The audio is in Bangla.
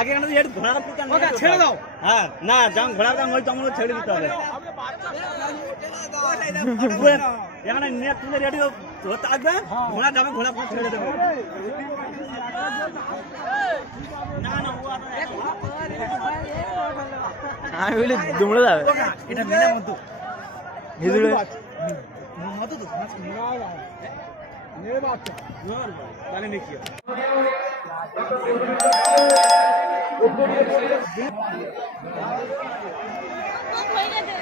আগে কেন একটু ঘোড়ার পুতান ছেড়ে দাও। হ্যাঁ না যেমন ঘোড়ার দাম ওই তেমন ছেড়ে দিতে হবে। এখানে নিয়ে তুলে রেডি হতে আসবে, ঘোড়ার দামে ঘোড়া ছেড়ে দেবে। না না আমি বলি দুমড়ে যাবে। এটা মেলা মধু হিজুড়ে মধু তো তাহলে দেখি হয়ে গেছে